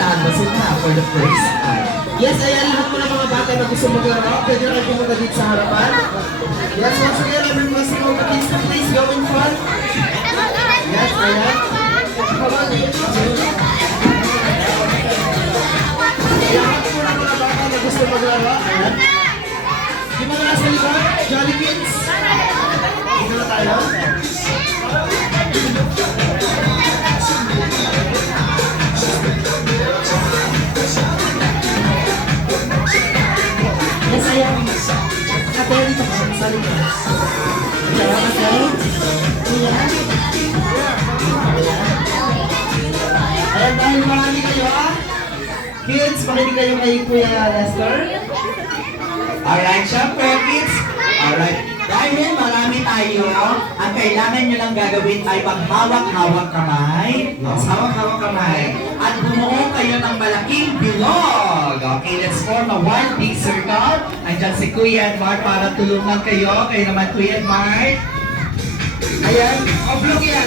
Imbitahan mo sila for the first time. Yes, ayan, lahat po ng mga bata na gusto maglaro, pwede na kayo pumunta dito sa harapan. Yes, once again, I'm requesting all the kids to please go in front. Yes, ayan. Lahat po ng mga bata na gusto maglaro, ayan. Di ba nasa likod? Jolly Kids? Dito na tayo. Yes, ayan. Ate, dito ka. Sa likod. Ayan, ate. Ayan. Ayan, dahil marami kayo, ah. Kids, makinig kayo kay Kuya Lester. Alright, syempre kids. Alright. Dahil marami tayo, ang kailangan nyo lang gagawin ay paghawak-hawak kamay. Yes, hawak-hawak kamay. At bumuo kayo ng malaking bilog. Okay, let's form a one big circle. Andyan si Kuya and Mark para tulungan kayo. Kayo naman Kuya and Mark. Ayan. O, vlog yan.